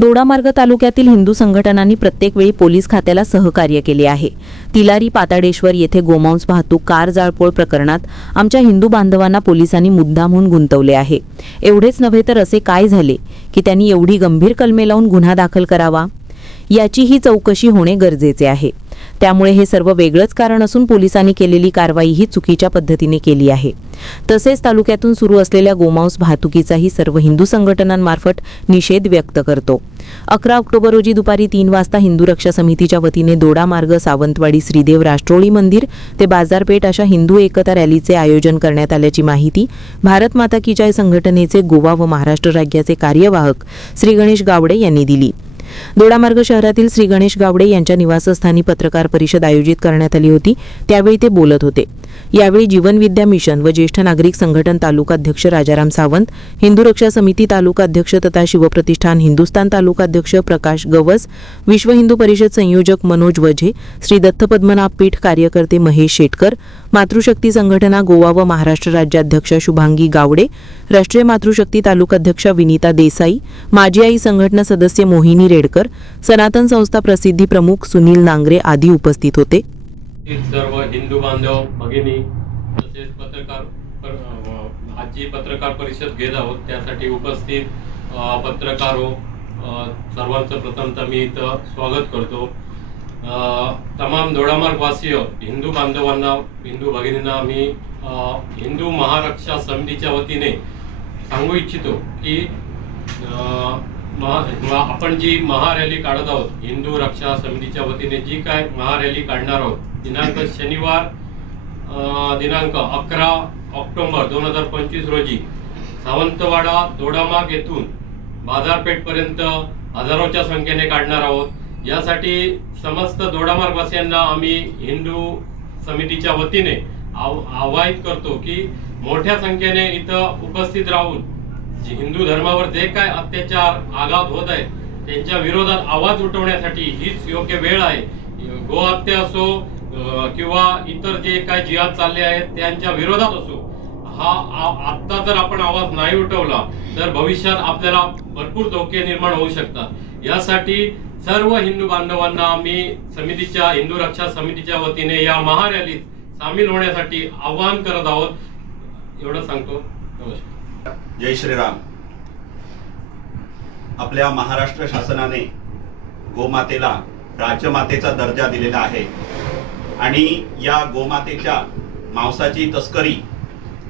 दोडामार्ग तालुक्यातील हिंदू संघटनांनी प्रत्येक वेळी पोलीस खात्याला सहकार्य केले आहे. तिलारी पाताडेश्वर येथे गोमांस वाहतूक कार जाळपोळ प्रकरणात आमच्या हिंदू बांधवांना पोलिसांनी मुद्दामहून गुंतवले आहे. एवढेच नव्हे तर असे काय झाले की त्यांनी एवढी गंभीर कलमे लावून गुन्हा दाखल करावा? याचीही चौकशी होणे गरजेचे आहे. त्यामुळे हे सर्व वेगळंच कारण असून पोलिसांनी केलेली कारवाई ही चुकीच्या पद्धतीने केली आहे. तसेच तालुक्यातून सुरू असलेल्या गोमांस वाहतुकीचाही सर्व हिंदू संघटनांमार्फत निषेध व्यक्त करतो. अकरा ऑक्टोबर रोजी दुपारी तीन वाजता हिंदू रक्षा समितीच्या वतीने दोडा मार्ग सावंतवाडी श्रीदेव राष्ट्रोळी मंदिर ते बाजारपेठ अशा हिंदू एकता रॅलीचे आयोजन करण्यात आल्याची माहिती भारत माता की जय संघटनेचे गोवा व महाराष्ट्र राज्याचे कार्यवाहक श्री गणेश गावडे यांनी दिली. दोडामार्ग शहरातील श्री गणेश गावडे यांच्या निवासस्थानी पत्रकार परिषद आयोजित करण्यात आली होती. त्यावेळी ते बोलत होते. यावेळी जीवन विद्या मिशन व ज्येष्ठ नागरिक संघटन तालुका अध्यक्ष राजाराम सावंत हिंदू रक्षा समिती तालुका अध्यक्ष तथा शिवप्रतिष्ठान हिंदुस्तान तालुका अध्यक्ष प्रकाश गवस विश्व हिंदू परिषद संयोजक मनोज वझे श्री दत्त पद्मनाभ पीठ कार्यकर्ते महेश शेटकर मातृशक्ती संघटना गोवा व महाराष्ट्र राज्याध्यक्ष शुभांगी गावडे राष्ट्रीय मातृशक्ती तालुकाध्यक्ष विनीता देसाई माजी आई संघटना सदस्य मोहिनी रेडकर सनातन संस्था प्रसिद्धी प्रमुख सुनील नांगरे आदी उपस्थित होते. सर्व हिंदू बांधव भगिनी तसेच पत्रकार पर- आज जी पत्रकार परिषद घेत आहोत. त्यासाठी उपस्थित पत्रकारो पत्रकार हो सर्वांचं प्रथमतः मी इथं स्वागत करतो. तमाम दोडामार्गवासीय हिंदू बांधवांना हिंदू भगिनींना मी हिंदू महारक्षा समितीच्या वतीने सांगू इच्छितो की महा- आपण जी महारॅली काढत आहोत हिंदू रक्षा समितीच्या वतीने जी काय महारॅली काढणार आहोत दिनांक शनिवार दिनांक अकरा ऑक्टोबर दोन हजार पंचवीस रोजी सावंतवाडा दोडामाग येथून बाजारपेठपर्यंत हजारोच्या संख्येने काढणार आहोत. यासाठी समस्त दोडामार्गवासियांना आम्ही हिंदू समितीच्या वतीने आव- आवाहित करतो की मोठ्या संख्येने इथं उपस्थित राहून जे हिंदू धर्मावर जे काय अत्याचार आघात होत आहेत त्यांच्या विरोधात आवाज उठवण्यासाठी हीच योग्य वेळ आहे. गोहत्या असो किंवा इतर जे काय जिहाद चालले आहेत त्यांच्या विरोधात असो हा आता आत्ता जर आपण आवाज नाही उठवला तर भविष्यात आपल्याला भरपूर धोके निर्माण होऊ शकतात. यासाठी सर्व हिंदू बांधवांना आम्ही समितीच्या हिंदू रक्षा समितीच्या वतीने या महारॅलीत सामील होण्यासाठी आवाहन करत आहोत. एवढं सांगतो. नमस्कार. जय श्रीराम. आपल्या महाराष्ट्र शासनाने गोमातेला राज्यमातेचा दर्जा दिलेला आहे. आणि या गोमातेच्या मांसाची तस्करी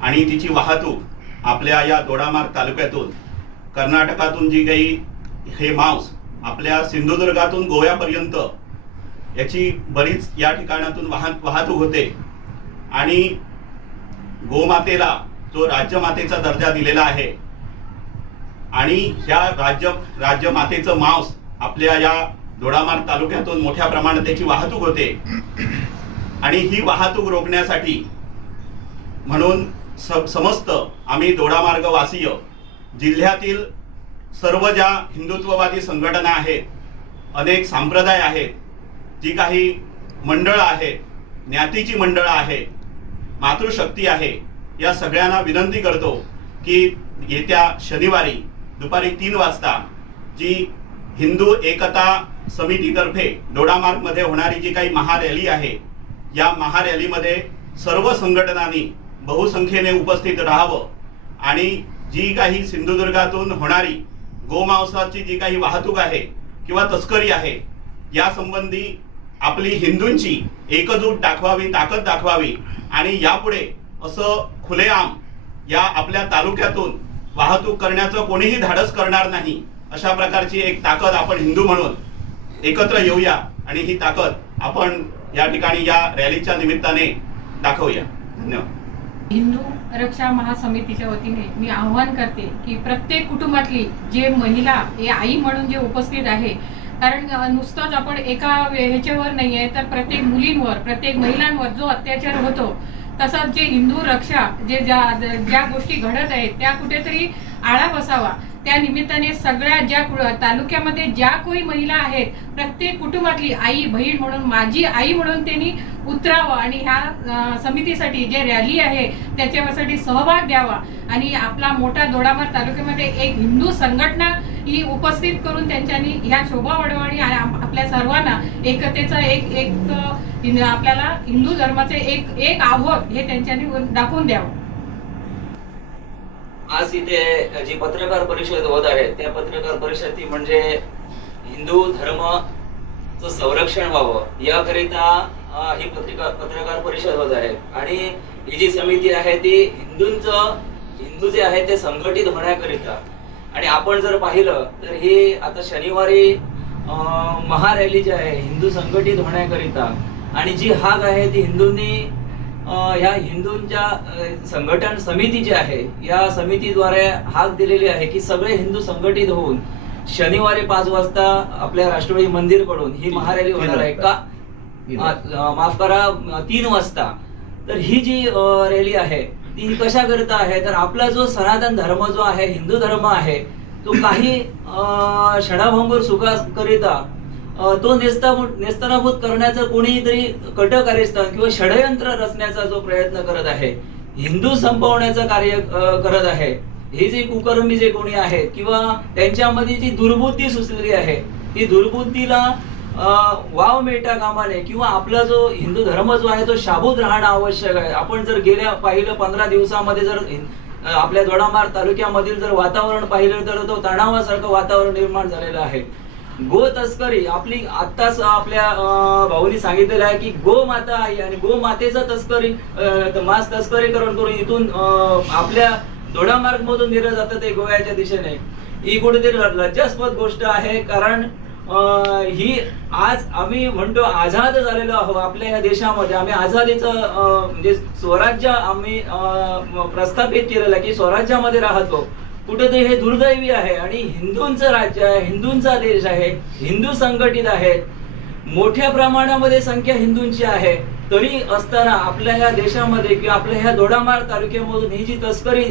आणि तिची वाहतूक आपल्या या दोडामार्ग तालुक्यातून कर्नाटकातून जी काही हे मांस आपल्या सिंधुदुर्गातून गोव्यापर्यंत याची बरीच या ठिकाणातून वाहन वाहतूक होते. आणि गोमातेला जो राज्यमातेचा दर्जा दिलेला आहे आणि ह्या राज्य राज्यमातेचं मांस आपल्या या दोडामार्ग तालुक्यातून मोठ्या प्रमाणात त्याची वाहतूक होते. आणि ही वाहतूक रोखण्यासाठी म्हणून स- समस्त आम्ही दोडामार्ग वासीय जिल्ह्यातील सर्व ज्या हिंदुत्ववादी संघटना आहेत अनेक संप्रदाय आहेत जी काही मंडळं आहेत ज्ञातीची मंडळं आहेत मातृशक्ती आहे या सगळ्यांना विनंती करतो की येत्या शनिवारी दुपारी तीन वाजता जी हिंदू एकता समितीतर्फे दोडामार्गमध्ये होणारी जी काही महारॅली आहे या महारॅलीमध्ये सर्व संघटनांनी बहुसंख्येने उपस्थित राहावं आणि जी काही सिंधुदुर्गातून होणारी गोमांसाची जी काही वाहतूक आहे किंवा तस्करी आहे या संबंधी आपली हिंदूंची एकजूट दाखवावी ताकद दाखवावी आणि यापुढे असं खुलेआम या आपल्या तालुक्यातून वाहतूक करण्याचं कोणीही धाडस करणार नाही अशा प्रकारची एक ताकद आपण हिंदू म्हणून एकत्र येऊया आणि ही ताकद आपण या ठिकाणी या रॅलीच्या निमित्ताने दाखवूया. धन्यवाद. हिंदू रक्षा महासमितीच्या वतीने मी आव्हान करते की प्रत्येक कुटुंबातली जे महिला हे आई म्हणून जे उपस्थित आहे कारण नुसतंच आपण एका ह्याच्यावर नाही आहे तर प्रत्येक मुलींवर प्रत्येक महिलांवर जो अत्याचार होतो तसंच जे हिंदू रक्षा जे ज्या ज्या गोष्टी घडत आहेत त्या कुठेतरी आळा बसावा. त्या निमित्ताने सगळ्या ज्या कु- तालुक्यामध्ये ज्या कोणी महिला आहेत प्रत्येक कुटुंबातली आई बहीण म्हणून माझी आई म्हणून त्यांनी उतरावं आणि ह्या समितीसाठी जे रॅली आहे त्याच्यासाठी सहभाग द्यावा. आणि आपला मोठा दोडामार तालुक्यामध्ये एक हिंदू संघटना ही उपस्थित करून त्यांच्यानी ह्या शोभा वाढवणी आणि आपल्या सर्वांना एकतेचं एक एक आपल्याला हिंदू धर्माचे एक एक आव्हान हे त्यांच्यानी दाखवून द्यावं. आज इथे जी पत्रकार परिषद होत आहे त्या पत्रकार परिषद म्हणजे हिंदू धर्माचं संरक्षण व्हावं याकरिता ही पत्रिका पत्रकार परिषद होत आहे. आणि ही जी समिती आहे ती हिंदूंचं हिंदू जे आहे ते संघटित होण्याकरिता. आणि आपण जर पाहिलं तर ही आता शनिवारी महारॅली जी आहे हिंदू संघटित होण्याकरिता आणि जी हाक आहे ती हिंदूंनी ह्या हिंदूंच्या संघटन समिती जी आहे या समितीद्वारे हाक दिलेली आहे की सगळे हिंदू संघटित होऊन शनिवारी पाच वाजता आपल्या राष्ट्रवादी मंदिरकडून ही महारॅली होणार आहे का? माफ करा तीन वाजता. तर ही जी रॅली आहे ती कशा करता आहे? तर आपला जो सनातन धर्म जो आहे हिंदू धर्म आहे तो काही क्षणाभंगूर सुखाकरिता अं, तो नेस्ताभूत नेस्तनाभूत करण्याचं कोणीतरी कटक कार्यस्थान किंवा षडयंत्र रचण्याचा जो प्रयत्न करत आहे हिंदू संपवण्याचं कार्य करत आहे हे जे कुकर्मी जे कोणी आहेत किंवा त्यांच्यामध्ये जी दुर्बुद्धी सुचलेली आहे ती दुर्बुद्धीला वाव मिळता कामा नये किंवा आपला जो हिंदू धर्म जो आहे तो शाबूत राहणं आवश्यक आहे. आपण जर गेल्या पाहिलं पंधरा दिवसामध्ये जर आपल्या दोडामार तालुक्यामधील जर वातावरण पाहिलं तर तो तणावासारखं वातावरण निर्माण झालेलं आहे. गो तस्करी. आपली आत्ताच आपल्या अं, भाऊनी सांगितलेलं आहे की गो माता आहे आणि गो मातेचा तस्करी मास तस्करी करून करून इथून आपल्या आपल्या दोडामार्ग मधून दिलं जातं ते गोव्याच्या दिशेने. ही कुठेतरी लज्जास्पद गोष्ट आहे कारण अं, ही आज आम्ही म्हणतो आझाद झालेलो आहोत आपल्या या देशामध्ये. आम्ही आझादीचं अं, म्हणजे स्वराज्य आम्ही अं, प्रस्थापित केलेलं आहे की स्वराज्यामध्ये राहतो. कुठेतरी हे दुर्दैवी आहे आणि हिंदूंचं राज्य आहे हिंदूंचा देश आहे हिंदू संघटित आहेत. मोठ्या प्रमाणामध्ये संख्या हिंदूंची आहे. तरी असताना आपल्या ह्या देशामध्ये किंवा आपल्या ह्या दोडामार तालुक्यामधून ही जी तस्करी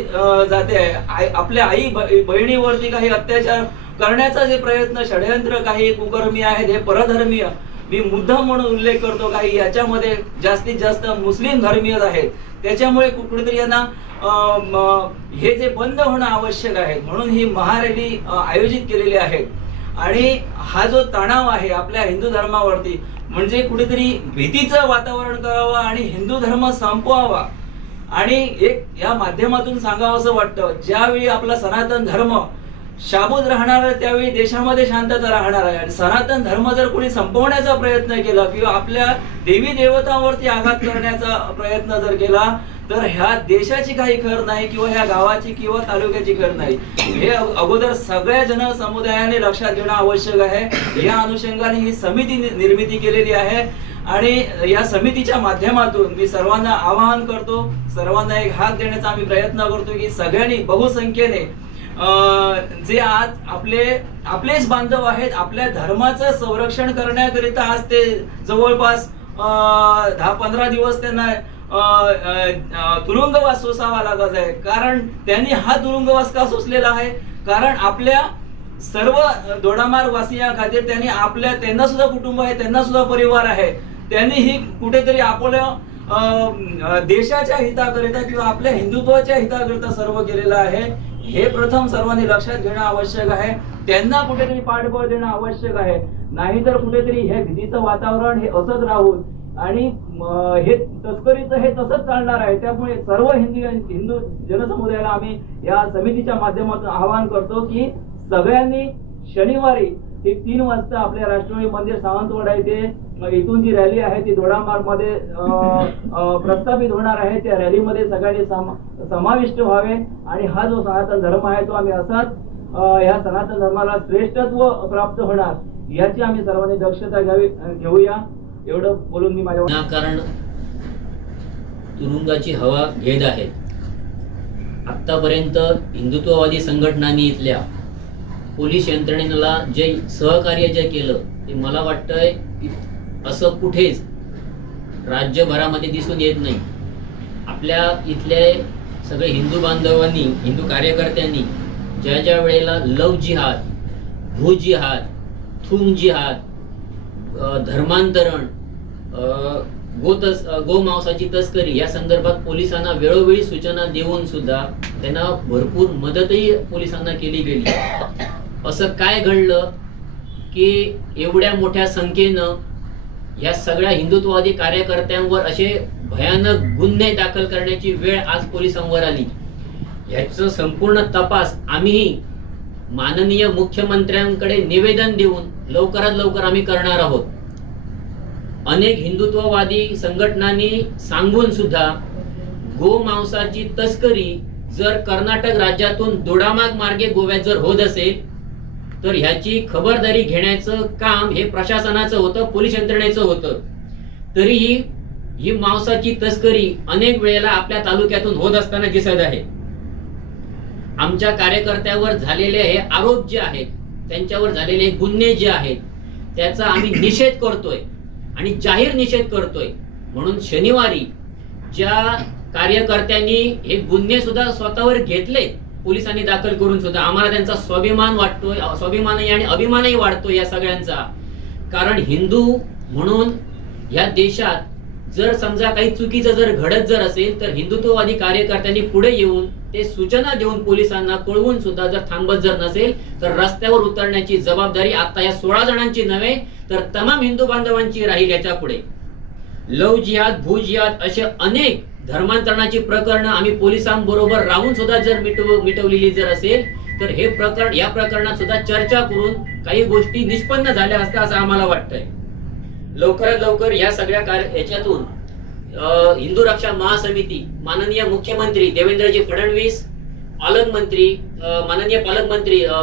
जाते आहे आई- आपल्या आई बहिणीवरती काही अत्याचार करण्याचा जे प्रयत्न षडयंत्र काही कुकर्मी आहेत हे परधर्मीय मी मुद्दा म्हणून उल्लेख करतो काही याच्यामध्ये जास्तीत जास्त मुस्लिम धर्मीय आहेत. त्याच्यामुळे कुठेतरी यांना हे जे बंद होणं आवश्यक आहे म्हणून ही महारॅली आयोजित केलेली आहे. आणि हा जो तणाव आहे आपल्या हिंदू धर्मावरती म्हणजे कुठेतरी भीतीचं वातावरण करावं आणि हिंदू धर्म संपवावा. आणि एक या माध्यमातून सांगावं असं वाटतं ज्यावेळी आपला सनातन धर्म शाबूत राहणार आहे त्यावेळी देशामध्ये शांतता राहणार आहे. आणि सनातन धर्म जर कोणी संपवण्याचा प्रयत्न केला किंवा आपल्या देवी देवतांवरती आघात करण्याचा प्रयत्न जर केला तर ह्या देशाची काही खर नाही किंवा ह्या गावाची किंवा तालुक्याची खर नाही. हे अगोदर सगळ्या जनसमुदायाने लक्षात घेणं आवश्यक आहे. या अनुषंगाने ही समिती निर्मिती केलेली आहे. आणि या समितीच्या माध्यमातून मी सर्वांना आवाहन करतो सर्वांना एक हात देण्याचा आम्ही प्रयत्न करतो की सगळ्यांनी बहुसंख्येने अं, जे आज आपले आपलेच बांधव आहेत आपल्या धर्माचं संरक्षण करण्याकरिता आज ते जवळपास अं, दहा पंधरा दिवस त्यांना तुरुंगवास सोसावा लागत आहे. कारण त्यांनी हा तुरुंगवास का सोसलेला आहे? कारण आपल्या सर्व दोडामार वासिया खातीर त्यांनी आपल्या त्यांना सुद्धा कुटुंब आहे त्यांना सुद्धा परिवार आहे. त्यांनी ही कुठेतरी आपल्या अं, देशाच्या हिताकरिता किंवा आपल्या हिंदुत्वाच्या हिताकरिता सर्व केलेलं आहे. हे प्रथम सर्वांनी लक्षात घेणं आवश्यक आहे. त्यांना कुठेतरी पाठबळ देणं आवश्यक आहे. नाहीतर कुठेतरी हे भीतीचं वातावरण हे असंच राहून आणि हे तस्करीचं हे तसंच चालणार आहे. त्यामुळे सर्व हिंदी हिंदू जनसमुदायाला आम्ही या समितीच्या माध्यमातून आवाहन करतो की सगळ्यांनी शनिवारी ते तीन वाजता आपल्या राष्ट्रवादी मंदिर सावंतवाडा येथे इथून जी रॅली आहे ती दोडामार्गमध्ये प्रस्थापित होणार आहे. त्या रॅलीमध्ये सगळ्यांनी समाविष्ट व्हावे. आणि हा जो सनातन धर्म आहे तो आम्ही असाच या ह्या सनातन धर्माला श्रेष्ठत्व प्राप्त होणार याची आम्ही सर्वांनी दक्षता घ्यावी घेऊया. एवढं बोलून मी माझ्या कारण तुरुंगाची हवा घेत आहेत आत्तापर्यंत हिंदुत्ववादी संघटनांनी इथल्या पोलीस यंत्रणेला जे सहकार्य जे केलं ते मला वाटतंय असं कुठेच राज्यभरामध्ये दिसून येत नाही. आपल्या इथले सगळे हिंदू बांधवांनी हिंदू कार्यकर्त्यांनी ज्या ज्या वेळेला लव जिहाद भू जिहाद थुंग जिहाद धर्मांतरण गो तस गोमांसाची तस्करी या संदर्भात पोलिसांना वेळोवेळी सूचना देऊन सुद्धा त्यांना भरपूर मदतही पोलिसांना केली गेली. असं काय घडलं की एवढ्या मोठ्या संख्येनं या सगळ्या हिंदुत्ववादी कार्यकर्त्यांवर असे भयानक गुन्हे दाखल करण्याची वेळ आज पोलिसांवर आली. याचा संपूर्ण तपास आम्ही माननीय मुख्यमंत्र्यांकडे निवेदन देऊन लवकरात लवकर आम्ही करणार आहोत. अनेक हिंदुत्ववादी संघटनांनी सांगून सुद्धा गोमांसाची तस्करी जर कर्नाटक राज्यातून दोडामाग मार्गे गोव्यात जर होत असेल तर ह्याची खबरदारी घेण्याचं काम हे प्रशासनाचं होतं पोलीस यंत्रणेचं होतं. तरीही ही मांसाची तस्करी अनेक वेळेला आपल्या तालुक्यातून होत असताना दिसत आहे. आमच्या कार्यकर्त्यावर झालेले हे आरोप जे आहेत त्यांच्यावर झालेले गुन्हे जे आहेत त्याचा आम्ही निषेध करतोय. आणि जाहीर निषेध करतोय. म्हणून शनिवारी ज्या कार्यकर्त्यांनी हे गुन्हे सुद्धा स्वतःवर घेतले पोलिसांनी दाखल करून सुद्धा आम्हाला त्यांचा स्वाभिमान वाटतोय स्वाभिमानही आणि अभिमानही वाढतोय या सगळ्यांचा. कारण हिंदू म्हणून या देशात जर समजा काही चुकीचं जर घडत जर असेल तर हिंदुत्ववादी कार्यकर्त्यांनी पुढे येऊन ते सूचना देऊन पोलिसांना कळवून सुद्धा जर थांबत जर नसेल तर रस्त्यावर उतरण्याची जबाबदारी आता या सोळा जणांची नव्हे तर तमाम हिंदू बांधवांची राहील याच्यापुढे. लव जिहाद भू जिहाद असे अनेक धर्मांतरणाची प्रकरणं आम्ही पोलिसांबरोबर राहून सुद्धा जर मिटव मिटवलेली जर असेल तर हे प्रकरण या प्रकरणात सुद्धा चर्चा करून काही गोष्टी निष्पन्न झाल्या असत्या असं आम्हाला वाटतंय. लवकरात लवकर या सगळ्या कार्य याच्यातून हिंदू रक्षा महासमिती माननीय मुख्यमंत्री देवेंद्रजी फडणवीस पालकमंत्री माननीय पालकमंत्री अ,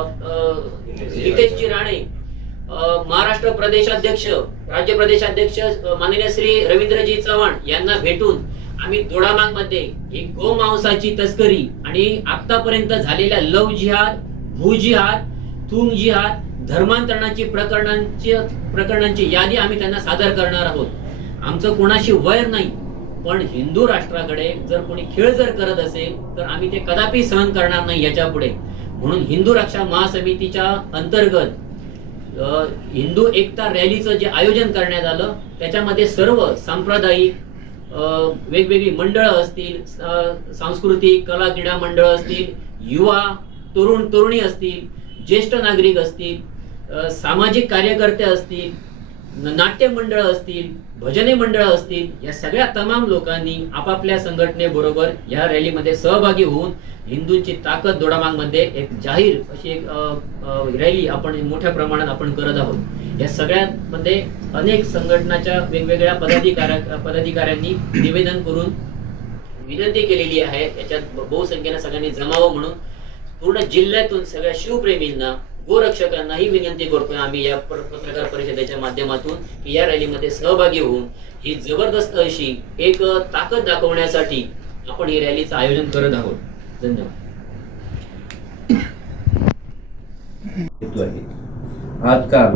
नितेशजी राणे महाराष्ट्र प्रदेशाध्यक्ष राज्य प्रदेशाध्यक्ष माननीय श्री रवींद्रजी चव्हाण यांना भेटून आम्ही दोडामागमध्ये ही गोमांसाची तस्करी आणि आतापर्यंत झालेल्या लव जिहाद भू जिहाद थुंग जिहाद धर्मांतरणाची प्रकरणांची प्रकरणांची यादी आम्ही त्यांना सादर करणार आहोत. आमचं कोणाशी वैर नाही पण हिंदू राष्ट्राकडे जर कोणी खेळ जर करत असेल तर आम्ही ते कदापि सहन करणार नाही याच्यापुढे. म्हणून हिंदू रक्षा महासमितीच्या अंतर्गत हिंदू एकता रॅलीचं जे आयोजन करण्यात आलं त्याच्यामध्ये सर्व सांप्रदायिक वेगवेगळी मंडळं असतील सांस्कृतिक कला क्रीडा मंडळ असतील युवा तरुण तरुणी असतील ज्येष्ठ नागरिक असतील सामाजिक कार्यकर्ते असतील नाट्य मंडळ असतील भजने मंडळ असतील या सगळ्या तमाम लोकांनी आपापल्या संघटनेबरोबर या रॅलीमध्ये सहभागी होऊन हिंदूंची ताकद दोडामागमध्ये एक जाहीर अशी एक रॅली आपण मोठ्या प्रमाणात आपण करत आहोत. या सगळ्यामध्ये अनेक संघटनाच्या वेगवेगळ्या पदाधिकाऱ्या पदाधिकाऱ्यांनी निवेदन करून विनंती केलेली आहे. याच्यात ब- बहुसंख्येनं सगळ्यांनी जमावं म्हणून पूर्ण जिल्ह्यातून सगळ्या शिवप्रेमींना गोरक्षकांनाही विनंती करतोय आम्ही या पत्रकार परिषदेच्या माध्यमातून की या रॅलीमध्ये सहभागी होऊन ही जबरदस्त अशी एक ताकद दाखवण्यासाठी आपण ही रॅलीचं आयोजन करत आहोत. धन्यवाद. हेतू पुरातन आजकाल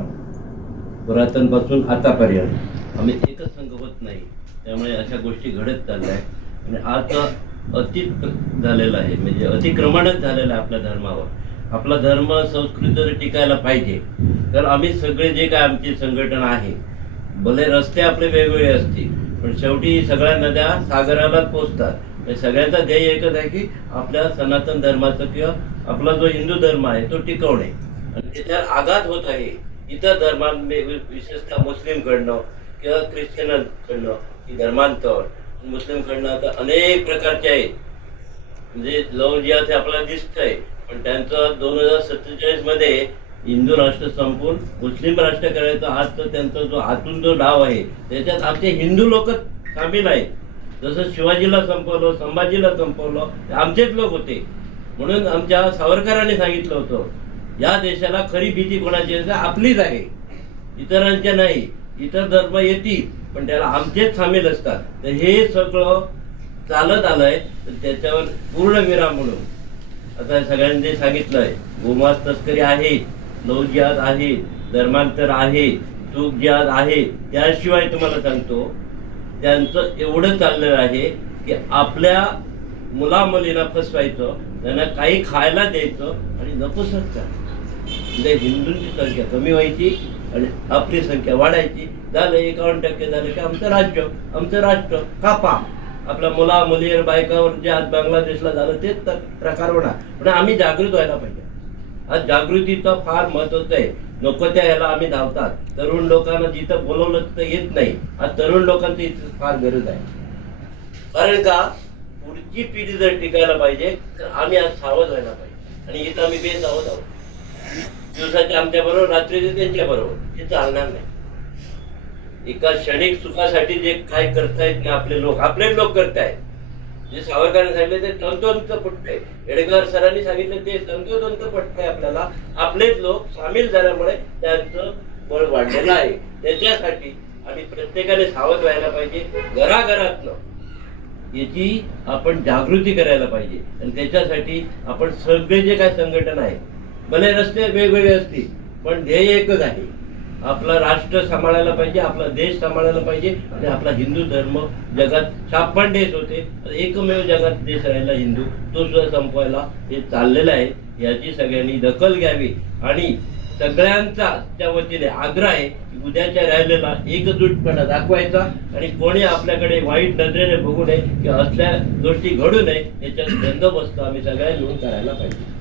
पुरातनपासून आतापर्यंत आम्ही एकच संघ होत नाही त्यामुळे अशा गोष्टी घडत चालल्या आणि आज अति झालेलं आहे म्हणजे अतिक्रमणच झालेलं आहे आपल्या धर्मावर. आपला धर्म संस्कृती जर टिकायला पाहिजे. तर आम्ही सगळे जे काय आमची संघटन आहे भले रस्ते आपले वेगवेगळे असतील पण शेवटी सगळ्या नद्या सागरालाच पोचतात. म्हणजे सगळ्यांचा ध्येय एकच आहे की आपल्या सनातन धर्माचं किंवा आपला जो हिंदू धर्म आहे तो टिकवणे. आणि त्याच्यावर आघात होत आहे इतर धर्मां विशेषतः मुस्लिमकडनं किंवा ख्रिश्चनांकडनं की धर्मांतर मुस्लिमकडनं आता अनेक प्रकारचे आहेत. म्हणजे लव जे हे आपल्याला दिसतंय पण त्यांचं दोन हजार सत्तेचाळीसमध्ये हिंदू राष्ट्र संपून मुस्लिम राष्ट्र करायचा हात तर त्यांचा जो हातून जो डाव आहे त्याच्यात आमचे हिंदू लोक सामील आहेत. जसं शिवाजीला संपवलं संभाजीला संपवलं आमचेच लोक होते. म्हणून आमच्या सावरकरांनी सांगितलं होतं या देशाला खरी भीती कोणाची तर आपलीच आहे. इतरांच्या नाही इतर धर्म येतील पण त्याला आमचेच सामील असतात. तर हे सगळं चालत आलंय तर त्याच्यावर पूर्ण विराम म्हणून. आता सगळ्यांनी सांगितलंय गोमास तस्करी आहे नवजिहाद आहे धर्मांतर आहे चूक जिहाद आहे त्याशिवाय तुम्हाला सांगतो त्यांचं एवढं चाललेलं आहे की आपल्या मुला मुलीला फसवायचं त्यांना काही खायला द्यायचं आणि नपुसक म्हणजे हिंदूंची संख्या कमी व्हायची आणि आपली संख्या वाढायची. झालं एकावन्न टक्के झालं की आमचं राज्य आमचं राष्ट्र कापा आपल्या मुला मुलीवर बायकावर जे आज बांगलादेशला झालं तेच तर प्रकार होणार. पण आम्ही जागृत व्हायला पाहिजे. आज जागृतीचं फार महत्वाचं आहे. नको त्या याला आम्ही धावतात. तरुण लोकांना जिथं बोलवलं तिथं येत नाही. आज तरुण लोकांची इथं फार गरज आहे. कारण का? पुढची पिढी जर टिकायला पाहिजे तर आम्ही आज सावध व्हायला पाहिजे. आणि इथं आम्ही बेसावध आहोत दिवसाच्या आमच्या बरोबर रात्रीचे त्यांच्या बरोबर. हे चालणार नाही. एका क्षणिक सुखासाठी जे काय करतायत ते आपले लोक आपलेच लोक करतायत. जे सावरकरांनी सांगितले ते तंतोतंत पटतंय एडगर सरांनी सांगितलं ते तंतोतंत पटतंय आपल्याला. आपलेच लोक सामील झाल्यामुळे त्यांचं बळ वाढलेलं आहे. त्याच्यासाठी आणि प्रत्येकाने सावध व्हायला पाहिजे. घराघरातनं याची आपण जागृती करायला पाहिजे. आणि त्याच्यासाठी आपण सगळे जे काय संघटन आहे भले रस्ते वेगवेगळे असतील पण ध्येय एकच आहे. आपला राष्ट्र सांभाळायला पाहिजे आपला देश सांभाळायला पाहिजे आणि आपला हिंदू धर्म जगात छापण देश होते. एकमेव जगात देश राहिला हिंदू. तो सुद्धा संपवायला हे चाललेलं आहे. याची सगळ्यांनी दखल घ्यावी. आणि सगळ्यांचा त्या वतीने आग्रह आहे की उद्याच्या राहिलेला एकजूटपणा दाखवायचा आणि कोणी आपल्याकडे वाईट नजरेने बघू नये किंवा असल्या गोष्टी घडू नये याच्यात बंदोबस्त आम्ही सगळ्या मिळून करायला पाहिजे.